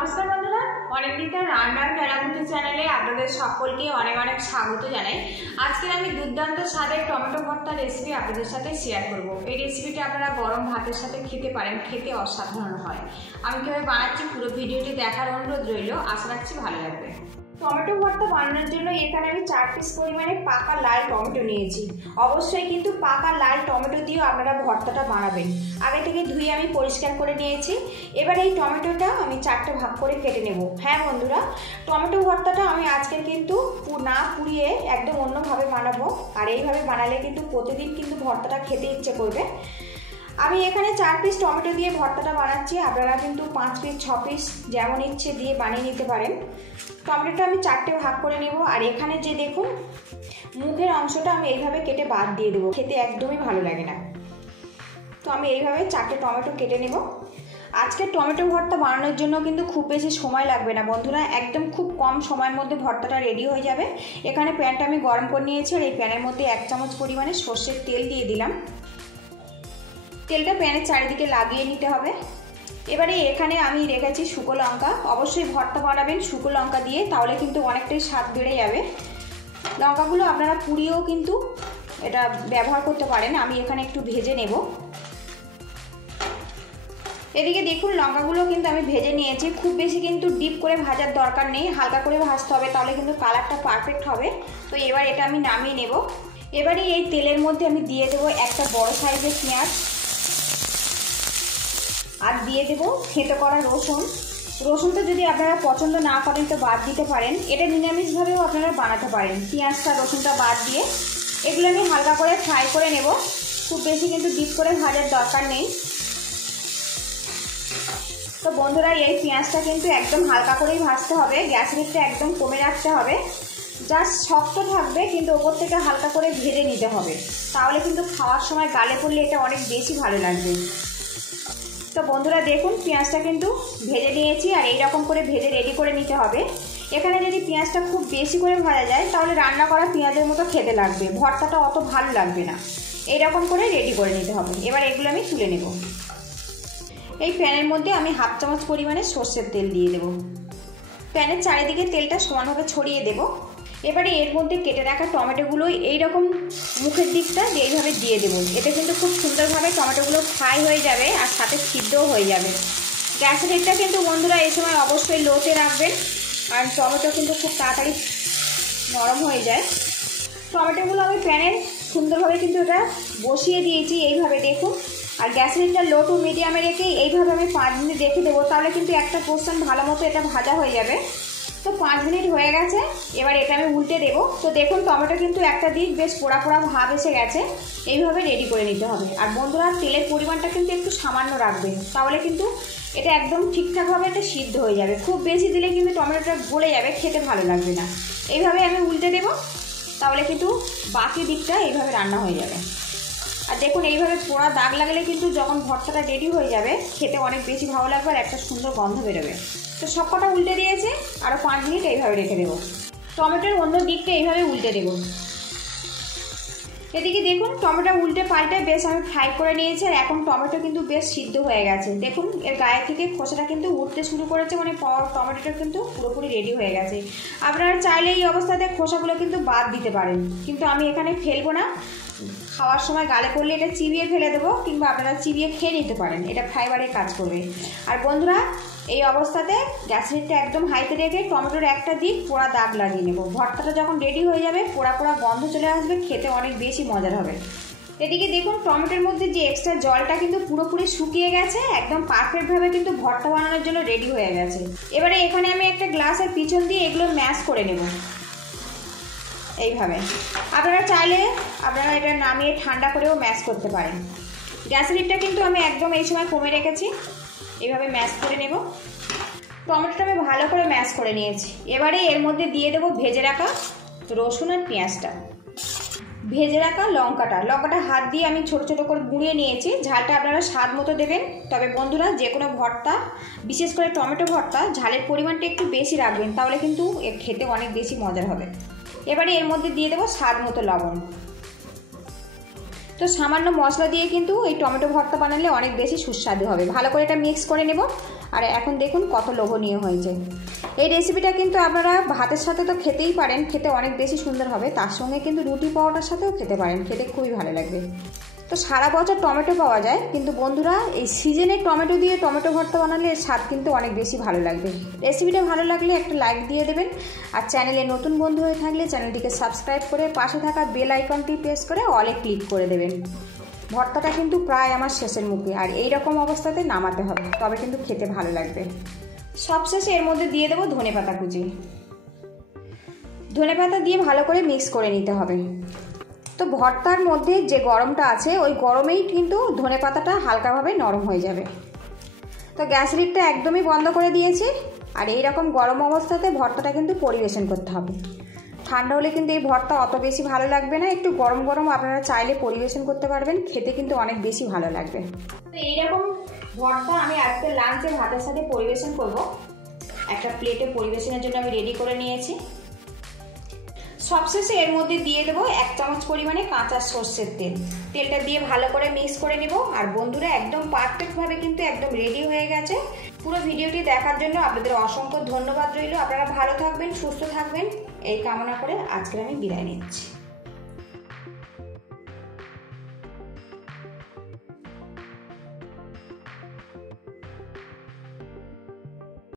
নমস্কার বন্ধুরা, অনিন্দিতা রান্নার মেলামুটি চ্যানেলে আপনাদের সকলকে অনেক অনেক স্বাগত জানাই। আজকে আমি দুর্দান্ত স্বাদের টমেটো ভর্তা রেসিপি আপনাদের সাথে শেয়ার করব। এই রেসিপিটা আপনারা গরম ভাতের সাথে খেতে পারেন, খেতে অসাধারণ হয়। আমি কিভাবে বানাচ্ছি পুরো ভিডিওটি দেখার অনুরোধ রইল, আশা রাখছি ভালো লাগবে। টমেটো ভর্তা বানানোর জন্য এখানে আমি 4 পিস পরিমাণে পাকা লাল টমেটো নিয়েছি। অবশ্যই কিন্তু পাকা লাল টমেটো দিয়েও আপনারা ভর্তাটা বানাবেন। আগে থেকে ধুয়ে আমি পরিষ্কার করে নিয়েছি। এবার এই টমেটোটা আমি 4টে ভাগ করে কেটে নেব। হ্যাঁ বন্ধুরা, টমেটো ভর্তাটা আমি আজকে কিন্তু না পুড়িয়ে একদম অন্যভাবে বানাবো। আর এইভাবে বানালে কিন্তু প্রতিদিন কিন্তু ভর্তাটা খেতে ইচ্ছে করবে। আমি এখানে 4 পিস টমেটো দিয়ে ভর্তাটা বানাচ্ছি। আপনারা কিন্তু 5 পিস 6 পিস যেমন ইচ্ছে দিয়ে বানিয়ে নিতে পারেন। টমেটোটা আমি 4টে ভাগ করে নেব। আর এখানে যে দেখুন মুখের অংশটা আমি এইভাবে কেটে বাদ দিয়ে দেবো, খেতে একদমই ভালো লাগে না। তো আমি এইভাবে 4টে টমেটো কেটে নেব। আজকে টমেটো ভর্তা বানানোর জন্য কিন্তু খুব বেশি সময় লাগবে না বন্ধুরা, একদম খুব কম সময়ের মধ্যে ভর্তাটা রেডি হয়ে যাবে। এখানে প্যানটা আমি গরম করে নিয়েছি আর এই প্যানের মধ্যে 1 চামচ পরিমাণে সর্ষের তেল দিয়ে দিলাম। তেলটা প্যানের চারিদিকে লাগিয়ে নিতে হবে। এবারে এখানে আমি রেখেছি শুকনো লঙ্কা। অবশ্যই ভর্তা বানাবেন শুকনো লঙ্কা দিয়ে, তাহলে কিন্তু অনেকটাই স্বাদ বেড়ে যাবে। লঙ্কাগুলো আপনারা পুড়িয়েও কিন্তু এটা ব্যবহার করতে পারেন। আমি এখানে একটু ভেজে নেব। এদিকে দেখুন লঙ্কাগুলো কিন্তু আমি ভেজে নিয়েছি। খুব বেশি কিন্তু ডিপ করে ভাজার দরকার নেই, হালকা করে ভাজতে হবে, তাহলে কিন্তু কালারটা পারফেক্ট হবে। তো এবার এটা আমি নামিয়ে নেব। এবারে এই তেলের মধ্যে আমি দিয়ে দেবো একটা বড় সাইজের পেঁয়াজ, আর দিয়ে দেবো থেঁতো করা রসুন। রসুনটা যদি আপনারা পছন্দ না করেন তো বাদ দিতে পারেন, এটা নিরামিষভাবেও আপনারা বানাতে পারেন। পেঁয়াজটা রসুনটা বাদ দিয়ে এগুলো আমি হালকা করে ফ্রাই করে নেব। খুব বেশি কিন্তু ডিপ করে ভাজার দরকার নেই। তো বন্ধুরা, এই পেঁয়াজটা কিন্তু একদম হালকা করেই ভাজতে হবে, গ্যাস হিটটা একদম কমে রাখতে হবে। জাস্ট শক্ত থাকবে কিন্তু ওপর থেকে হালকা করে ভেজে নিতে হবে, তাহলে কিন্তু খাওয়ার সময় গালে পড়লে এটা অনেক বেশি ভালো লাগবে। তো বন্ধুরা দেখুন পেঁয়াজটা কিন্তু ভেজে নিয়েছি, আর এইরকম করে ভেজে রেডি করে নিতে হবে। এখানে যদি পেঁয়াজটা খুব বেশি করে ভাজা যায় তাহলে রান্না করা পেঁয়াজের মতো খেতে লাগবে, ভর্তাটা অত ভালো লাগবে না। এইরকম করে রেডি করে নিতে হবে। এবার এগুলো আমি তুলে নেব। এই প্যানের মধ্যে আমি 1/2 চামচ পরিমাণে সর্ষের তেল দিয়ে দেব। প্যানের চারিদিকে তেলটা সমানভাবে ছড়িয়ে দেব। এবারে এর মধ্যে কেটে রাখা টমেটোগুলো এইরকম মুখের দিকটা এইভাবে দিয়ে দেবো। এতে কিন্তু খুব সুন্দরভাবে টমেটোগুলো ফ্রাই হয়ে যাবে আর সাথে সিদ্ধও হয়ে যাবে। গ্যাসের হিটটা কিন্তু বন্ধুরা এই সময় অবশ্যই লোতে রাখবেন, কারণ টমেটো কিন্তু খুব তাড়াতাড়ি নরম হয়ে যায়। টমেটোগুলো আমি প্যানে সুন্দরভাবে কিন্তু এটা বসিয়ে দিয়েছি এইভাবে দেখুন। আর গ্যাসের হিটটা লো টু মিডিয়ামে রেখে এইভাবে আমি 5 মিনিট রেখে দেবো, তাহলে কিন্তু একটা পোর্শন ভালো মতো এটা ভাজা হয়ে যাবে। তো 5 মিনিট হয়ে গেছে, এবার এটা আমি উল্টে দেবো। তো দেখুন টমেটো কিন্তু একটা দিক বেশ পোড়া পোড়া ভাব এসে গেছে। এইভাবে রেডি করে নিতে হবে। আর বন্ধুরা তেলের পরিমাণটা কিন্তু একটু সামান্য রাখবেন, তাহলে কিন্তু এটা একদম ঠিকঠাকভাবে এটা সিদ্ধ হয়ে যাবে। খুব বেশি দিলে কিন্তু টমেটোটা গলে যাবে, খেতে ভালো লাগবে না। এইভাবে আমি উল্টে দেবো, তাহলে কিন্তু বাকি দিকটা এইভাবে রান্না হয়ে যাবে। আর দেখুন এইভাবে পোড়া দাগ লাগলে কিন্তু যখন ভর্তাটা রেডি হয়ে যাবে খেতে অনেক বেশি ভালো লাগবে আর একটা সুন্দর গন্ধ বেরোবে। তো সবকটা উল্টে দিয়েছে, আরও 5 মিনিট এইভাবে রেখে দেবো। টমেটোর অন্য দিকটা এইভাবে উল্টে দেবো। এদিকে দেখুন টমেটো উল্টে পাল্টে বেশ আমি ফ্রাই করে নিয়েছি, আর এখন টমেটো কিন্তু বেশ সিদ্ধ হয়ে গেছে। দেখুন এর গায়ে থেকে খোসাটা কিন্তু উঠতে শুরু করেছে, মানে টমেটোটা কিন্তু পুরোপুরি রেডি হয়ে গেছে। আপনারা চাইলে এই অবস্থাতে খোসাগুলো কিন্তু বাদ দিতে পারেন, কিন্তু আমি এখানে ফেলবো না। খাওয়ার সময় গালে করলে এটা চিবিয়ে ফেলে দেবো, কিংবা আপনারা চিবিয়ে খেয়ে নিতে পারেন, এটা ফাইবারের কাজ করবে। আর বন্ধুরা এই অবস্থাতে গ্যাসের হিটটা একদম হাইতে রেখে টমেটোর একটা দিক পোড়া দাগ লাগিয়ে নেব। ভর্তাটা যখন রেডি হয়ে যাবে পোড়া পোড়া গন্ধ চলে আসবে, খেতে অনেক বেশি মজার হবে। এদিকে দেখুন টমেটোর মধ্যে যে এক্সট্রা জলটা কিন্তু পুরোপুরি শুকিয়ে গেছে, একদম পারফেক্টভাবে কিন্তু ভর্তা বানানোর জন্য রেডি হয়ে গেছে। এবারে এখানে আমি একটা গ্লাসের পিছন দিয়ে এগুলো ম্যাশ করে নেব এইভাবে। আপনারা চাইলে আপনারা এটা নামিয়ে ঠান্ডা করেও ম্যাশ করতে পারেন। গ্যাসের হিটটা কিন্তু আমি একদম এই সময় কমে রেখেছি। এইভাবে ম্যাশ করে নেব। টমেটোটা আমি ভালো করে ম্যাশ করে নিয়েছি। এবারে এর মধ্যে দিয়ে দেবো ভেজে রাখা রসুন আর পেঁয়াজটা, ভেজে রাখা লঙ্কাটা হাত দিয়ে আমি ছোট ছোট করে গুঁড়িয়ে নিয়েছি। ঝালটা আপনারা স্বাদ মতো দেবেন। তবে বন্ধুরা যে কোনো ভর্তা, বিশেষ করে টমেটো ভর্তা, ঝালের পরিমাণটা একটু বেশি রাখবেন, তাহলে কিন্তু খেতে অনেক বেশি মজার হবে। এবারে এর মধ্যে দিয়ে দেবো স্বাদ মতো লবণ। তো সামান্য মশলা দিয়ে কিন্তু এই টমেটো ভর্তা বানালে অনেক বেশি সুস্বাদু হবে। ভালো করে এটা মিক্স করে নেব। আর এখন দেখুন কত লোভনীয় হয়েছে। এই রেসিপিটা কিন্তু আপনারা ভাতের সাথে তো খেতেই পারেন, খেতে অনেক বেশি সুন্দর হবে। তার সঙ্গে কিন্তু রুটি পরোটার সাথেও খেতে পারেন, খেতে খুবই ভালো লাগবে। তো সারা বছর টমেটো পাওয়া যায়, কিন্তু বন্ধুরা এই সিজনে টমেটো দিয়ে টমেটো ভর্তা বানালে এর স্বাদ কিন্তু অনেক বেশি ভালো লাগবে। রেসিপিটা ভালো লাগলে একটা লাইক দিয়ে দেবেন। আর চ্যানেলে নতুন বন্ধু হয়ে থাকলে চ্যানেলটিকে সাবস্ক্রাইব করে পাশে থাকা বেল আইকনটি প্রেস করে অলে ক্লিক করে দেবেন। ভর্তাটা কিন্তু প্রায় আমার শেষের মুখে, আর এই রকম অবস্থাতে নামাতে হবে, তবে কিন্তু খেতে ভালো লাগবে। সবশেষে এর মধ্যে দিয়ে দেবো ধনেপাতা কুচি। ধনেপাতা দিয়ে ভালো করে মিক্স করে নিতে হবে। তো ভর্তার মধ্যে যে গরমটা আছে ওই গরমেই কিন্তু ধনেপাতাটা হালকাভাবে নরম হয়ে যাবে। তো গ্যাস লিডটা একদমই বন্ধ করে দিয়েছি। আর এই রকম গরম অবস্থাতে ভর্তাটা কিন্তু পরিবেশন করতে হবে। ঠান্ডা হলে কিন্তু এই ভর্তা অত বেশি ভালো লাগবে না, একটু গরম গরম আপনারা চাইলে পরিবেশন করতে পারবেন, খেতে কিন্তু অনেক বেশি ভালো লাগবে। তো এইরকম ভর্তা আমি আজকে লাঞ্চে ভাতের সাথে পরিবেশন করব। একটা প্লেটে পরিবেশনের জন্য আমি রেডি করে নিয়েছি। সবশেষে এর মধ্যে দিয়ে দেবো 1 চামচ পরিমাণে কাঁচা সর্ষের তেল। তেলটা দিয়ে ভালো করে মিক্স করে নেব। আর বন্ধুরা একদম পারফেক্টভাবে কিন্তু একদম রেডি হয়ে গেছে। পুরো ভিডিওটি দেখার জন্য আপনাদের অসংখ্য ধন্যবাদ রইল। আপনারা ভালো থাকবেন, সুস্থ থাকবেন এই কামনা করে আজকে আমি বিদায় নিচ্ছি।